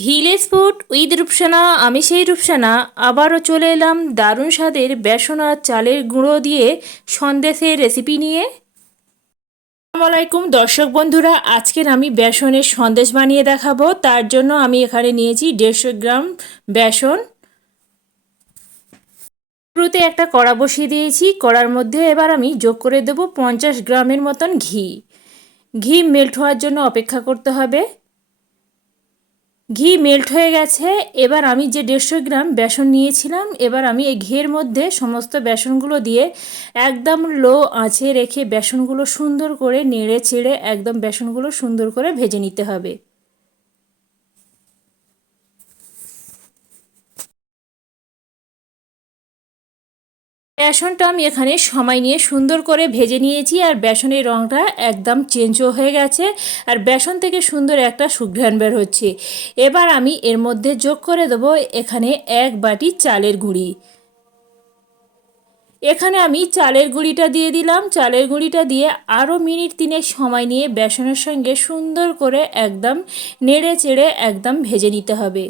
Village food with Rupsana, আমি সেই রূপসানা। আবারও চলে এলাম দারুণ স্বাদের বেসন আর চালের গুঁড়ো দিয়ে সন্দেশের রেসিপি নিয়ে। আসসালামু আলাইকুম দর্শক বন্ধুরা, আজকের আমি বেসনের সন্দেশ বানিয়ে দেখাবো। তার জন্য আমি এখানে নিয়েছি দেড়শো গ্রাম বেসন। শুরুতে একটা কড়া বসিয়ে দিয়েছি। কড়ার মধ্যে এবার আমি যোগ করে দেবো পঞ্চাশ গ্রামের মতন ঘি। ঘি মেল্ট হওয়ার জন্য অপেক্ষা করতে হবে। ঘি মেল্ট হয়ে গেছে। এবার আমি যে দেড়শো গ্রাম বেসন নিয়েছিলাম, এবার আমি এই ঘিয়ের মধ্যে সমস্ত বেসনগুলো দিয়ে একদম লো আঁচে রেখে বেসনগুলো সুন্দর করে নেড়ে ছেড়ে একদম বেসনগুলো সুন্দর করে ভেজে নিতে হবে। বেসনটা আমি এখানে সময় নিয়ে সুন্দর করে ভেজে নিয়েছি আর বেসনের রঙটা একদম চেঞ্জও হয়ে গেছে আর বেসন থেকে সুন্দর একটা সুঘ্রাণ বের হচ্ছে। এবার আমি এর মধ্যে যোগ করে দেবো এখানে এক বাটি চালের গুঁড়ি। এখানে আমি চালের গুঁড়িটা দিয়ে দিলাম। চালের গুঁড়িটা দিয়ে আরও মিনিট তিনেক সময় নিয়ে বেসনের সঙ্গে সুন্দর করে একদম নেড়ে চেড়ে একদম ভেজে নিতে হবে।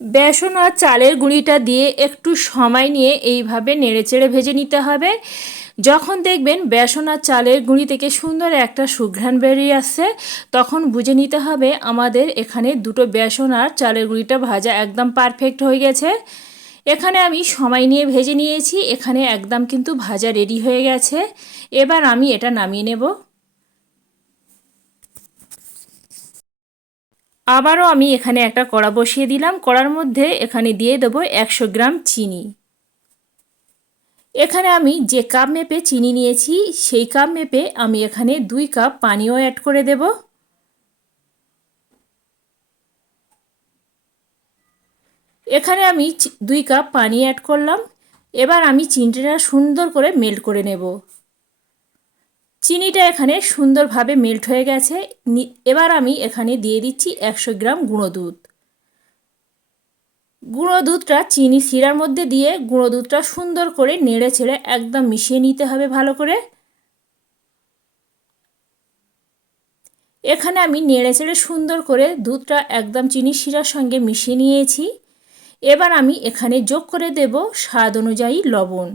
বেসন আর চালের গুঁড়িটা দিয়ে একটু সময় নিয়ে এইভাবে নেড়েচেড়ে ভেজে নিতে হবে। যখন দেখবেন বেসন আর চালের গুঁড়ি থেকে সুন্দর একটা সুঘ্রাণ বেরিয়ে আসছে, তখন বুঝে নিতে হবে আমাদের এখানে দুটো বেসন আর চালের গুঁড়িটা ভাজা একদম পারফেক্ট হয়ে গেছে। এখানে আমি সময় নিয়ে ভেজে নিয়েছি, এখানে একদম কিন্তু ভাজা রেডি হয়ে গেছে। এবার আমি এটা নামিয়ে নেব। আবারও আমি এখানে একটা কড়া বসিয়ে দিলাম। কড়ার মধ্যে এখানে দিয়ে দেবো একশো গ্রাম চিনি। এখানে আমি যে কাপ মেপে চিনি নিয়েছি, সেই কাপ মেপে আমি এখানে দুই কাপ পানিও অ্যাড করে দেব। এখানে আমি দুই কাপ পানি অ্যাড করলাম। এবার আমি চিনিটা সুন্দর করে মেল্ট করে নেব। চিনিটা এখানে সুন্দরভাবে মেল্ট হয়ে গেছে। এবার আমি এখানে দিয়ে দিচ্ছি একশো গ্রাম গুঁড়ো দুধ। গুঁড়ো দুধটা চিনি শিরার মধ্যে দিয়ে গুঁড়ো দুধটা সুন্দর করে নেড়ে ছেড়ে একদম মিশিয়ে নিতে হবে ভালো করে। এখানে আমি নেড়ে চেড়ে সুন্দর করে দুধটা একদম চিনি শিরার সঙ্গে মিশিয়ে নিয়েছি। এবার আমি এখানে যোগ করে দেব স্বাদ অনুযায়ী লবণ।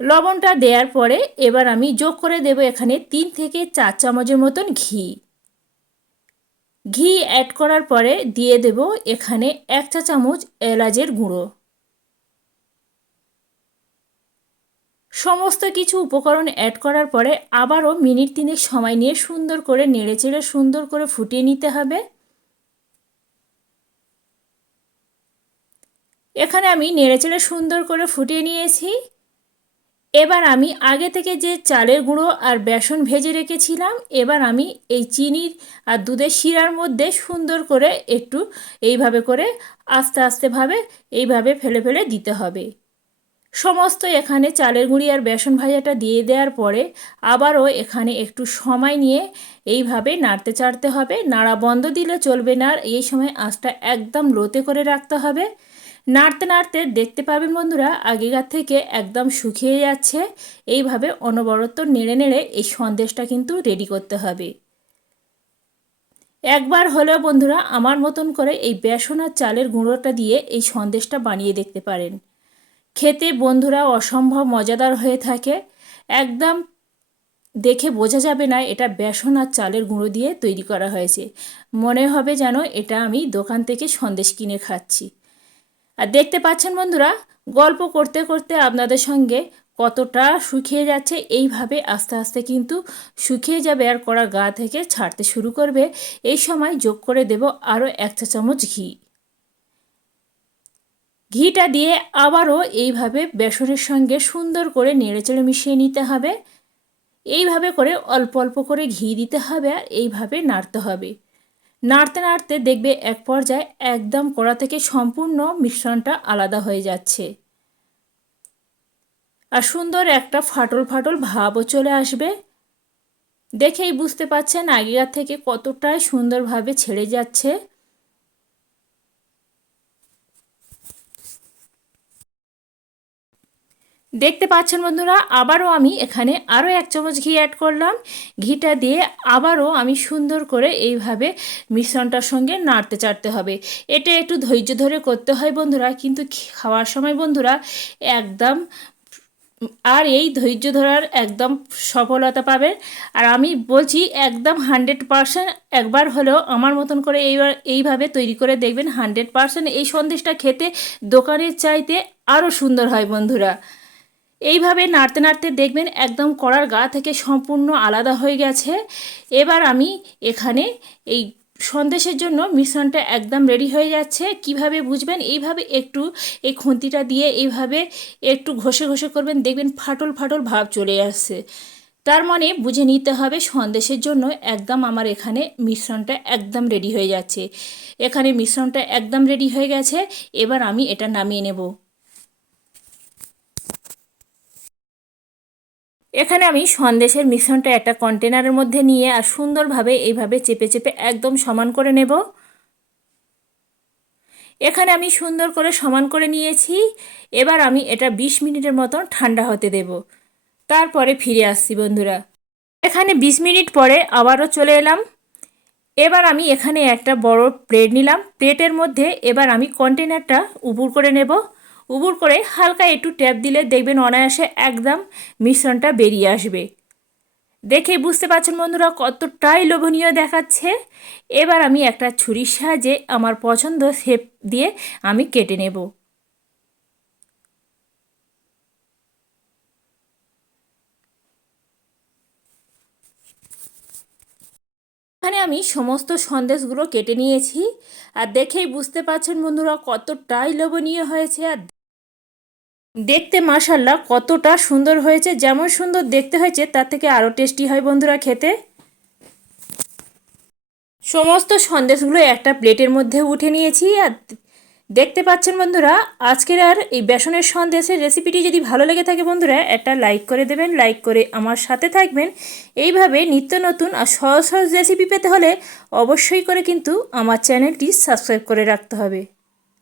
লবণটা দেওয়ার পরে এবার আমি যোগ করে দেব এখানে তিন থেকে চার চামচের মতন ঘি। ঘি অ্যাড করার পরে দিয়ে দেব এখানে এক চা চামচ এলাচের গুঁড়ো। সমস্ত কিছু উপকরণ অ্যাড করার পরে আবারও মিনিট তিনেক সময় নিয়ে সুন্দর করে নেড়েচেড়ে সুন্দর করে ফুটিয়ে নিতে হবে। এখানে আমি নেড়েচেড়ে সুন্দর করে ফুটিয়ে নিয়েছি। এবার আমি আগে থেকে যে চালের গুঁড়ো আর বেসন ভেজে রেখেছিলাম, এবার আমি এই চিনির আর দুধের শিরার মধ্যে সুন্দর করে একটু এইভাবে করে আস্তে আস্তেভাবে এইভাবে ফেলে ফেলে দিতে হবে। সমস্ত এখানে চালের গুঁড়ি আর বেসন ভাজাটা দিয়ে দেওয়ার পরে আবারও এখানে একটু সময় নিয়ে এইভাবে নাড়তে চাড়তে হবে। নাড়া বন্ধ দিলে চলবে না এই সময় আঁচটা একদম লোতে করে রাখতে হবে। নাড়তে নাড়তে দেখতে পাবেন বন্ধুরা, আগেকার থেকে একদম শুকিয়ে যাচ্ছে। এইভাবে অনবরত নেড়ে নেড়ে এই সন্দেশটা কিন্তু রেডি করতে হবে। একবার হলেও বন্ধুরা, আমার মতন করে এই বেসন আর চালের গুঁড়োটা দিয়ে এই সন্দেশটা বানিয়ে দেখতে পারেন। খেতে বন্ধুরা অসম্ভব মজাদার হয়ে থাকে। একদম দেখে বোঝা যাবে না এটা বেসন আর চালের গুঁড়ো দিয়ে তৈরি করা হয়েছে। মনে হবে যেন এটা আমি দোকান থেকে সন্দেশ কিনে খাচ্ছি। আর দেখতে পাচ্ছেন বন্ধুরা, গল্প করতে করতে আপনাদের সঙ্গে কতটা শুকিয়ে যাচ্ছে, এইভাবে আস্তে আস্তে কিন্তু শুকিয়ে যাবে আর কড়া গা থেকে ছাড়তে শুরু করবে। এই সময় যোগ করে দেব আরও এক চা চামচ ঘি। ঘিটা দিয়ে আবারও এইভাবে বেসনের সঙ্গে সুন্দর করে নেড়েচেড়ে মিশিয়ে নিতে হবে। এইভাবে করে অল্প অল্প করে ঘি দিতে হবে আর এইভাবে নাড়তে হবে। নাড়তে নাড়তে দেখবে এক পর্যায়ে একদম কড়া থেকে সম্পূর্ণ মিশ্রণটা আলাদা হয়ে যাচ্ছে। আর সুন্দর একটা ফাটল ফাটল ভাবও চলে আসবে। দেখেই বুঝতে পারছেন আগেকার থেকে কতটাই সুন্দরভাবে ছেড়ে যাচ্ছে। দেখতে পাচ্ছেন বন্ধুরা, আবারও আমি এখানে আরও এক চামচ ঘি অ্যাড করলাম। ঘিটা দিয়ে আবারও আমি সুন্দর করে এইভাবে মিশ্রণটার সঙ্গে নাড়তে চাড়তে হবে। এটা একটু ধৈর্য ধরে করতে হয় বন্ধুরা, কিন্তু খাওয়ার সময় বন্ধুরা একদম আর এই ধৈর্য ধরার একদম সফলতা পাবেন আর আমি বলছি একদম হান্ড্রেড পারসেন্ট একবার হলেও আমার মতন করে এইবার, এইভাবে তৈরি করে দেখবেন হান্ড্রেড পারসেন্ট। এই সন্দেশটা খেতে দোকানের চাইতে আরও সুন্দর হয় বন্ধুরা। এইভাবে নাড়তে নাড়তে দেখবেন একদম কড়ার গা থেকে সম্পূর্ণ আলাদা হয়ে গেছে। এবার আমি এখানে এই সন্দেশের জন্য মিশ্রণটা একদম রেডি হয়ে যাচ্ছে। কীভাবে বুঝবেন? এইভাবে একটু এই খুন্তিটা দিয়ে এইভাবে একটু ঘষে ঘষে করবেন, দেখবেন ফাটল ফাটল ভাব চলে আসছে। তার মানে বুঝে নিতে হবে সন্দেশের জন্য একদম আমার এখানে মিশ্রণটা একদম রেডি হয়ে যাচ্ছে। এখানে মিশ্রণটা একদম রেডি হয়ে গেছে। এবার আমি এটা নামিয়ে নেব। এখানে আমি সন্দেশের মিশ্রণটা একটা কন্টেনারের মধ্যে নিয়ে আর সুন্দরভাবে এইভাবে চেপে চেপে একদম সমান করে নেব। এখানে আমি সুন্দর করে সমান করে নিয়েছি। এবার আমি এটা ২০ মিনিটের মতন ঠান্ডা হতে দেব। তারপরে ফিরে আসছি বন্ধুরা। এখানে ২০ মিনিট পরে আবারও চলে এলাম। এবার আমি এখানে একটা বড় প্লেট নিলাম। প্লেটের মধ্যে এবার আমি কন্টেনারটা উপুর করে নেব। উবুর করে হালকা একটু ট্যাপ দিলে দেখবেন অনায়াসে একদম মিশ্রণটা বেরিয়ে আসবে। দেখে বুঝতে পারছেন বন্ধুরা কতটাই লোভনীয় দেখাচ্ছে? এবার আমি একটা ছুরির সাহায্যে আমার পছন্দ শেপ দিয়ে আমি কেটে নেব। এখানে আমি সমস্ত সন্দেশগুলো কেটে নিয়েছি। আর দেখেই বুঝতে পারছেন বন্ধুরা কতটাই লোভনীয় হয়েছে। আর দেখতে মাসাল্লাহ কতটা সুন্দর হয়েছে। যেমন সুন্দর দেখতে হয়েছে, তার থেকে আরও টেস্টি হয় বন্ধুরা খেতে। সমস্ত সন্দেশগুলো একটা প্লেটের মধ্যে উঠে নিয়েছি। আর দেখতে পাচ্ছেন বন্ধুরা, আজকের আর এই বেসনের সন্দেশের রেসিপিটি যদি ভালো লেগে থাকে বন্ধুরা, একটা লাইক করে দেবেন, লাইক করে আমার সাথে থাকবেন। এইভাবে নিত্য নতুন আর সহজ সহজ রেসিপি পেতে হলে অবশ্যই করে কিন্তু আমার চ্যানেলটি সাবস্ক্রাইব করে রাখতে হবে।